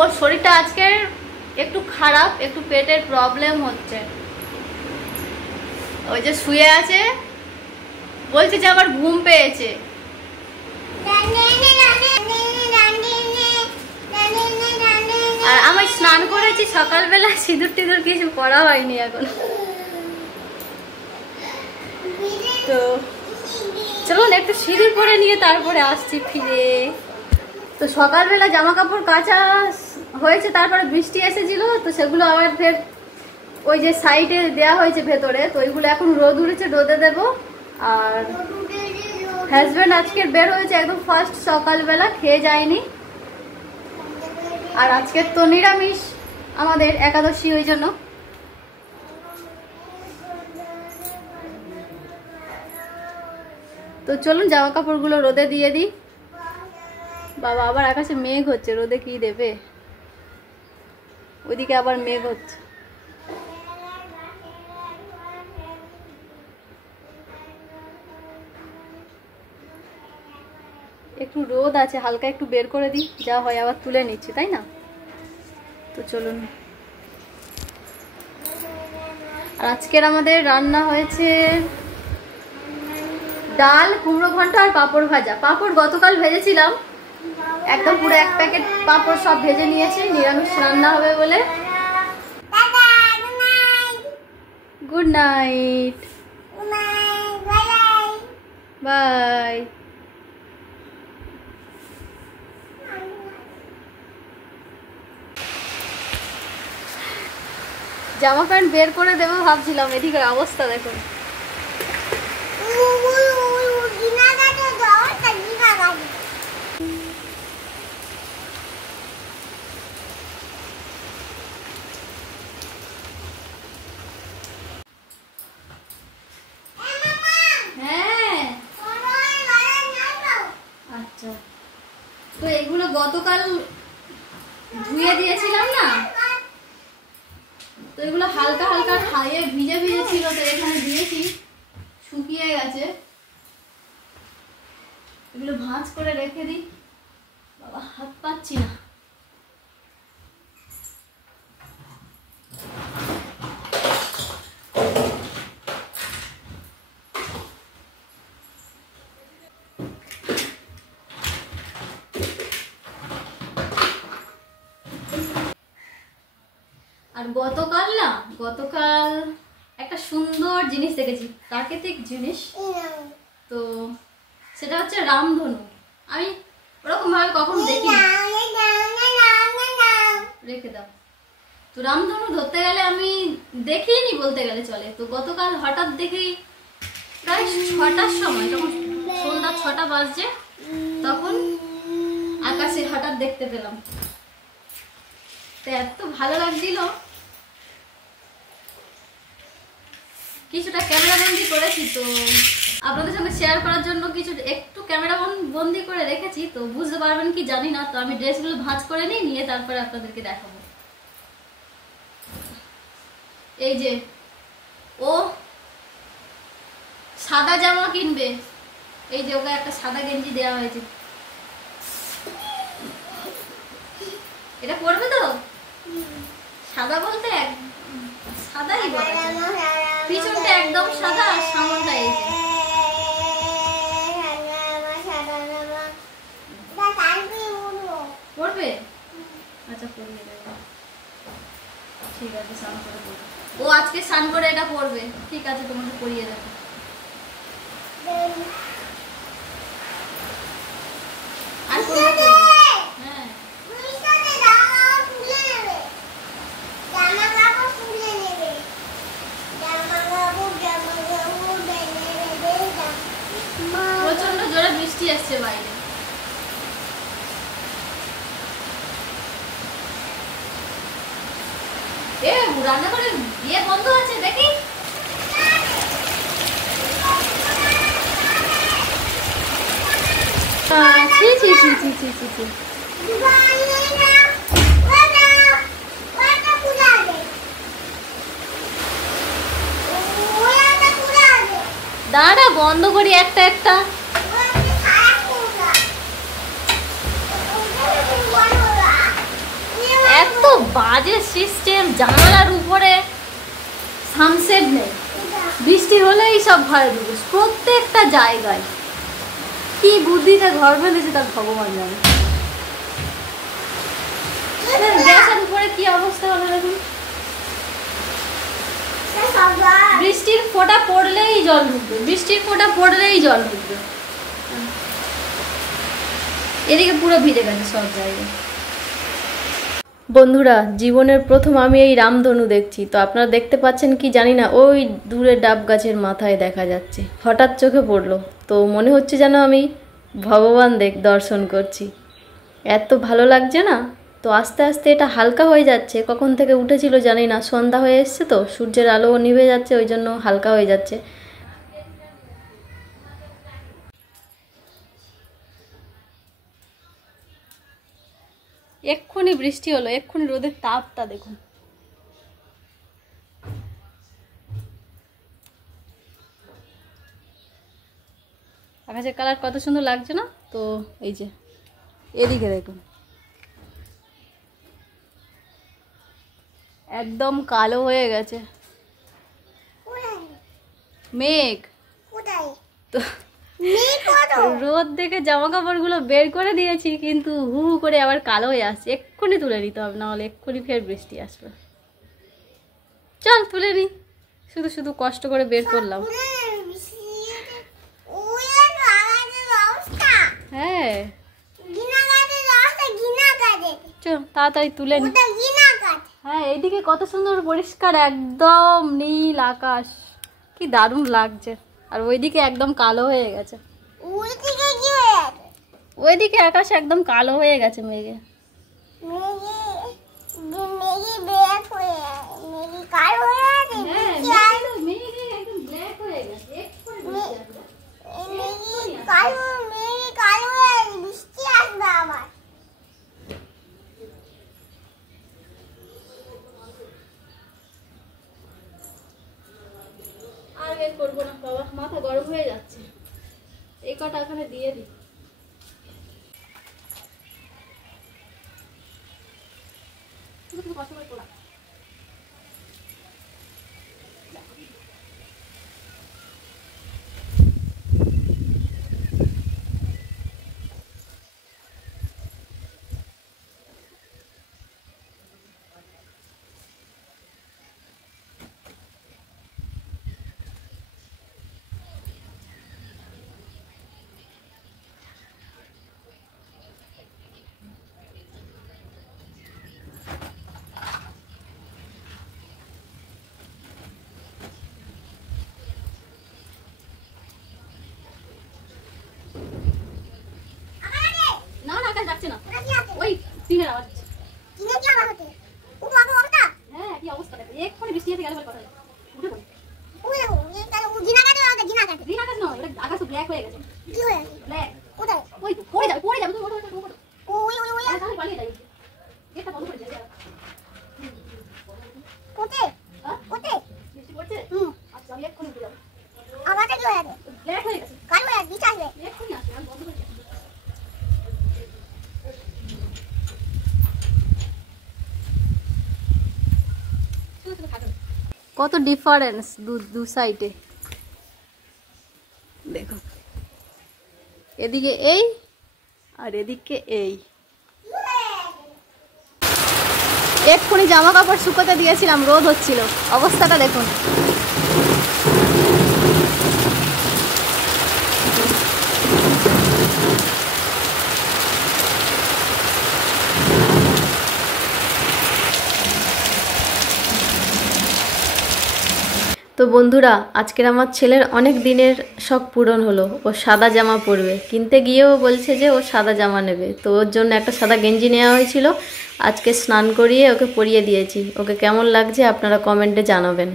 ওর শরীরটা আজকে একটু খারাপ, একটু পেটের প্রবলেম হচ্ছে। ওই যে শুয়ে আছে, বলছে যে আমার ঘুম পেয়েছে। আর আমি স্নান করেছি সকালবেলা, সিঁদুর টিঁদুর কিছু করা হয়নি এখন। তো চলুন একটু সিঁদুর করে নিয়ে তারপরে আসছি ফিরে। তো সকালবেলা জামা কাপড় কাচা হয়েছে, তারপরে বৃষ্টি এসেছিল, তো সেগুলো আবার ফের ওই যে সাইডে দেওয়া হয়েছে ভেতরে, তো ওইগুলো এখন রোদ উঠেছে, রোদে দেবো। আর হাজব্যান্ড আজকের বের হয়েছে একদম ফার্স্ট সকালবেলা, খেয়ে যায়নি। আর আজকের তো নিরামিষ, আমাদের একাদশী, ওই জন্য। তো চলুন জামা কাপড়গুলো রোদে দিয়ে দিই। বাবা, আবার আকাশে মেঘ হচ্ছে, রোদে কি দেবে? ওইদিকে আবার মেঘ হচ্ছে। একটু রোদ আছে, হালকা একটু বের করে দিই, যা হয় আবার তুলে নিচ্ছি, তাই না? তো চলুন। আর আজকের আমাদের রান্না হয়েছে ডাল, কুমড়ো ঘন্ট আর পাঁপড় ভাজা। পাঁপড় গতকাল ভেজেছিলাম, একদম পুরো এক প্যাকেট পাঁপড় সব ভেজে নিয়েছি, নিরামিষ রান্না হবে বলে। Good night, bye. জামা প্যান্ট বের করে দেবো ভাবছিলাম, এদিকে অবস্থা দেখুন। হ্যাঁ, আচ্ছা। তো এগুলো গতকাল ধুয়ে দিয়েছিলাম না, তো এগুলো হালকা হালকা খাইয়ে ভিজে ভিজে ছিল, তো এখানে দিয়েছি, শুকিয়ে গেছে। এগুলো ভাঁজ করে রেখে দিই। বাবা, হাত পাচ্ছি না। আর গতকাল একটা সুন্দর জিনিস দেখেছি, প্রাকৃতিক জিনিস। তো সেটা হচ্ছে রামধনু। আমি ওরকম ভাবে কখনো দেখিনি, রেখে দাও। তো রামধনু ধরতে গেলে আমি দেখিনি বলতে গেলে চলে। তো গতকাল হঠাৎ দেখি প্রায় 6টার সময়, তখন সন্ধ্যা 6টা বাজছে, তখন আকাশে হঠাৎ দেখতে পেলাম। তো এত ভালো লাগছিল, কিছুটা ক্যামেরা বন্দি করেছি, তো আপনাদের সঙ্গে শেয়ার করার জন্য কিছু একটু ক্যামেরা বন্দি করে রেখেছি। তো বুঝতে পারবেন কি জানি না। তো আমি ড্রেসগুলো ভাঁজ করে নিয়ে তারপরে আপনাদেরকে দেখাবো। এই যে ও সাদা জামা কিনবে, এই যে ওকে একটা সাদা গেঞ্জি দেওয়া হয়েছে। এটা পরবে তো? সাদা বলতে সাদাই বলে, পিছনটা একদম সাদা আর সামনটা এই যে। পড়বে? আচ্ছা, পরিয়ে দেবো, ঠিক আছে। স্নান করে পড়বে ও, আজকে স্নান করে এটা পড়বে, ঠিক আছে, তোমাকে পরিয়ে দেবো। আর হ্যাঁ, প্রচন্ড জোরে বৃষ্টি আসছে বাইরে। এ রান্না করে ইয়ে বন্ধ আছে, দেখি। দাঁড়া, বন্ধ করি একটা একটা। বাজে সিস্টেম, জানালার উপরে সানসেট নেই, বৃষ্টি হলেই সব ঘরে ঢুকে প্রত্যেকটা জায়গায়। কি বুদ্ধিতে ঘর বেঁধেছে তার ভগবান জানে। গ্যাসের উপরে কি অবস্থা হলো দেখুন, বৃষ্টির ফোঁটা পড়লেই জল ঢুকবে, বৃষ্টির ফোঁটা পড়লেই জল ঢুকবে। এদিকে পুরো ভিজে গেছে সব জায়গায়। বন্ধুরা, জীবনের প্রথম আমি এই রামধনু দেখছি। তো আপনারা দেখতে পাচ্ছেন কি জানি না, ওই দূরে ডাব গাছের মাথায় দেখা যাচ্ছে, হঠাৎ চোখে পড়লো। তো মনে হচ্ছে যেন আমি ভগবান দর্শন করছি, এত ভালো লাগছে না। তো আস্তে আস্তে এটা হালকা হয়ে যাচ্ছে, কখন থেকে উঠেছিল জানি না, সন্ধ্যা হয়ে এসছে তো সূর্যের আলো নিভে যাচ্ছে, ওই জন্য হালকা হয়ে যাচ্ছে। এক্ষুনি বৃষ্টি হলো, এক্ষুনি রোদের তাপটা দেখুন। আকাশের কালার কত সুন্দর লাগছে না? তো এই যে এদিকে দেখুন, একদম কালো হয়ে গেছে মেঘ। তো রোদ দেখে জামা কাপড়গুলো বের করে দিয়েছি, কিন্তু হু হু করে আবার কালো হয়ে আসছে। এক্ষুনি তুলে নিতে হবে, নাহলে এক্ষুনি ফের বৃষ্টি আসবে। চল তুলে নি, শুধু শুধু কষ্ট করে বের করলাম। হ্যাঁ চল তাড়াতাড়ি তুলে নি। হ্যাঁ এইদিকে কত সুন্দর পরিষ্কার, একদম নীল আকাশ, কি দারুণ লাগছে। আর ওইদিকে একদম কালো হয়ে গেছে, ওইদিকে আকাশ একদম কালো হয়ে গেছে মেঘে। আর বের করবো না বাবা, মাথা গরম হয়ে যাচ্ছে। এই কটা এখানে দিয়ে দিই। ওই টিনের আওয়াজ হচ্ছে। টিনের কি আওয়াজ হচ্ছে? ও বাবা ওটা। হ্যাঁ কি অবস্থা দেখো, এক্ষুনি বৃষ্টি এসে গেল বলে কথা। উঠে পড়ে। ওই দেখো, এই তাহলে ও জিনা কাটে না, জিনা কাটে। জিনা কাটে না, এটা আকাশ ব্ল্যাক হয়ে গেছে। কি হয়ে গেছে? ব্ল্যাক। কোথায়? ওই তো পড়ে যাবে তুমি ওঠো। ওই তাহলে পালিয়ে যাই। গেটটা বন্ধ করে দে। কোথায়? কোথায়? বৃষ্টি পড়ছে? আচ্ছা আমি এক্ষুনি উঠে যাব। আওয়াজটা কি হয়ে গেছে? ব্ল্যাক হয়ে গেছে। কাল হয়ে গেছে, আসবে। এক্ষুনি আসবে, আমি বন্ধ করে দিই। কত ডিফারেন্স দু সাইডে দেখো, এদিকে এই আর এদিকে এই। এক্ষুনি জামা কাপড় শুকোতে দিয়েছিলাম, রোদ হচ্ছিল, অবস্থাটা দেখুন। তো বন্ধুরা, আজকের আমার ছেলের অনেক দিনের শখ পূরণ হলো, ও সাদা জামা পরবে। কিনতে গিয়েও বলছে যে ও সাদা জামা নেবে, তো ওর জন্য একটা সাদা গেঞ্জি নেওয়া হয়েছিল। আজকে স্নান করিয়ে ওকে পরিয়ে দিয়েছি। ওকে কেমন লাগছে আপনারা কমেন্টে জানাবেন।